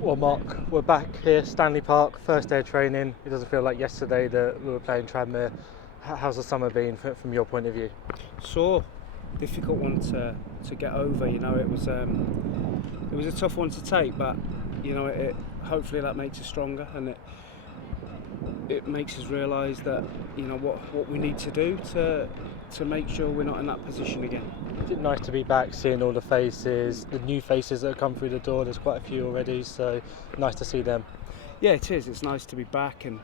Well, Mark, we're back here, Stanley Park, first day of training. It doesn't feel like yesterday that we were playing Tranmere. How's the summer been from your point of view? Sore, difficult one to get over. You know, it was a tough one to take, but you know, it hopefully that makes us stronger, and it makes us realise that you know what we need to do to make sure we're not in that position again. Is it nice to be back, seeing all the faces, the new faces that have come through the door? There's quite a few already, so nice to see them. Yeah, it is. It's nice to be back and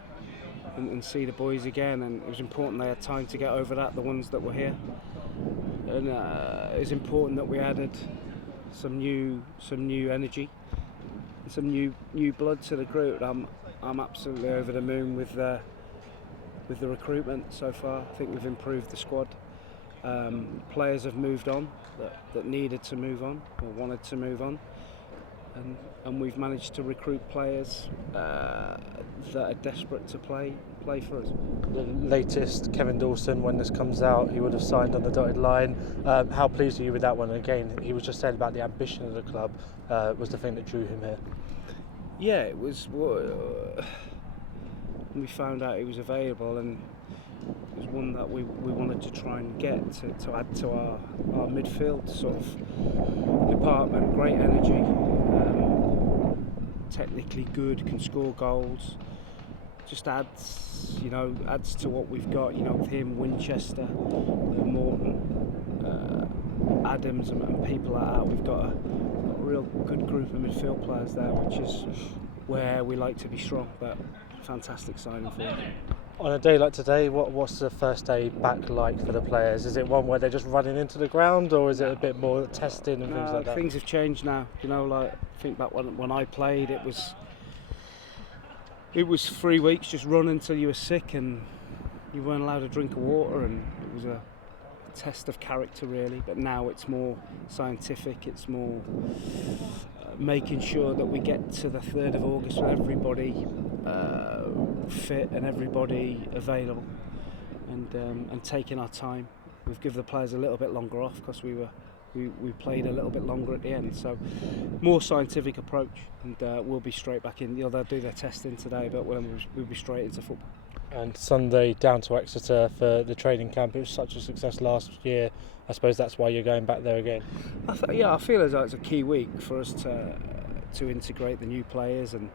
see the boys again, and it was important they had time to get over that, the ones that were here, and it was important that we added some new energy and some new blood to the group. I'm absolutely over the moon with the recruitment so far. I think we've improved the squad. Players have moved on that needed to move on or wanted to move on, and we've managed to recruit players that are desperate to play for us. The latest, Kevin Dawson, when this comes out, he would have signed on the dotted line. How pleased are you with that one? Again, he was just saying about the ambition of the club was the thing that drew him here. Yeah, it was. We found out he was available, and it was one that we wanted to try and get to add to our midfield sort of department. Great energy, technically good, can score goals. Just adds to what we've got. You know, with him, Winchester, Morton, Adams, and people like that. We've got a real good group of midfield players there, which is where we like to be strong. But fantastic signing for us. On a day like today, what's the first day back like for the players? Is it one where they're just running into the ground, or is it a bit more testing and things like that? Things have changed now. You know, like I think back when I played, it was 3 weeks just run until you were sick, and you weren't allowed a drink of water, and it was a test of character really. But now it's more scientific. It's more making sure that we get to the 3rd of August with everybody fit and everybody available, and taking our time. We've given the players a little bit longer off because we played a little bit longer at the end, so more scientific approach, and we'll be straight back in. You know, they'll do their testing today, but we'll be straight into football. And Sunday down to Exeter for the training camp. It was such a success last year. I suppose that's why you're going back there again. I feel as though it's a key week for us to integrate the new players, and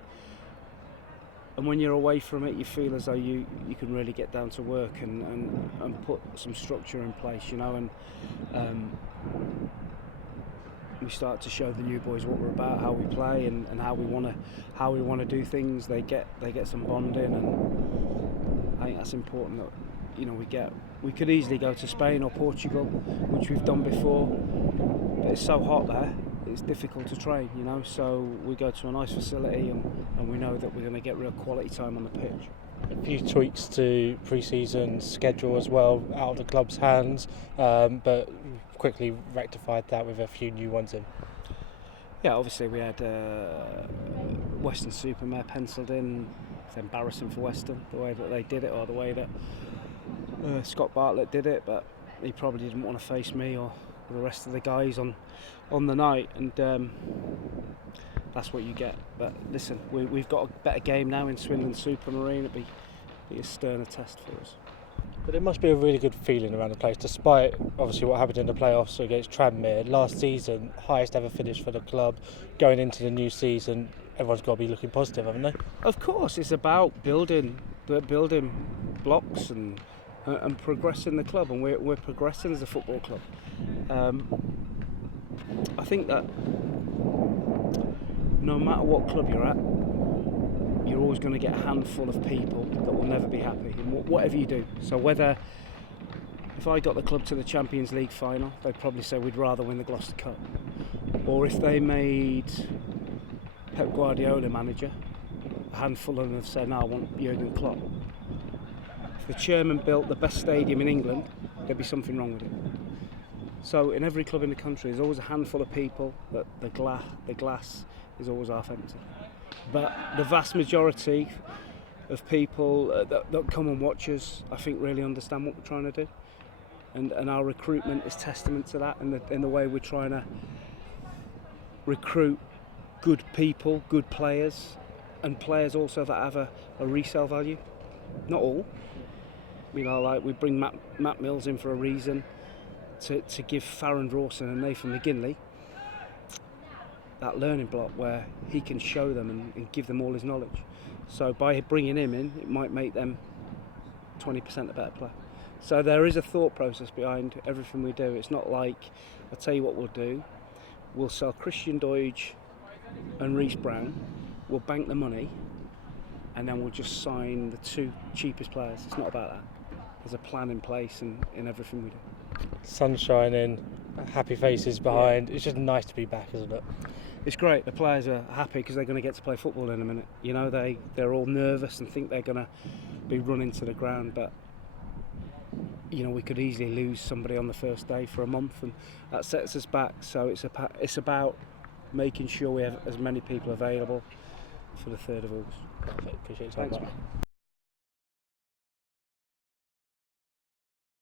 when you're away from it, you feel as though you can really get down to work and put some structure in place, you know, and we start to show the new boys what we're about, how we play, and how we want to do things. They get some bonding, and I think that's important that you know we could easily go to Spain or Portugal, which we've done before, but it's so hot there. It's difficult to train, you know, so we go to a nice facility, and we know that we're going to get real quality time on the pitch. A few tweaks to pre-season schedule as well, out of the club's hands, but quickly rectified that with a few new ones in. Yeah, obviously we had Western Supermare penciled in. It's embarrassing for Western, the way that they did it, or the way that Scott Bartlett did it, but he probably didn't want to face me or the rest of the guys on the night, and that's what you get. But listen, we've got a better game now in Swindon Supermarine. It'd be a sterner test for us. But it must be a really good feeling around the place, despite obviously what happened in the playoffs against Tranmere last season, highest ever finish for the club. Going into the new season, everyone's got to be looking positive, haven't they? Of course, it's about building blocks and progressing the club, and we're progressing as a football club. I think that no matter what club you're at, you're always going to get a handful of people that will never be happy in whatever you do. So if I got the club to the Champions League final, they'd probably say we'd rather win the Gloucester Cup. Or if they made Pep Guardiola manager, a handful of them have said, no, I want Jurgen Klopp. If the chairman built the best stadium in England, there'd be something wrong with it. So in every club in the country, there's always a handful of people that the glass is always half empty. But the vast majority of people that come and watch us, I think, really understand what we're trying to do, and our recruitment is testament to that, and in the way we're trying to recruit good people, good players, and players also that have a resale value. Not all. You know, like we bring Matt Mills in for a reason, to give Farron Rawson and Nathan McGinley that learning block where he can show them and give them all his knowledge. So by bringing him in, it might make them 20% a better player. So there is a thought process behind everything we do. It's not like, I'll tell you what we'll do. We'll sell Christian Doidge and Reece Brown. We'll bank the money, and then we'll just sign the 2 cheapest players. It's not about that. There's a plan in place in everything we do. Sun shining, happy faces behind. It's just nice to be back, isn't it? It's great. The players are happy because they're going to get to play football in a minute. You know, they're all nervous and think they're going to be running to the ground, but you know, we could easily lose somebody on the first day for a month, and that sets us back. So it's about making sure we have as many people available for the 3rd of August. Perfect. Appreciate your time. Thanks, mate.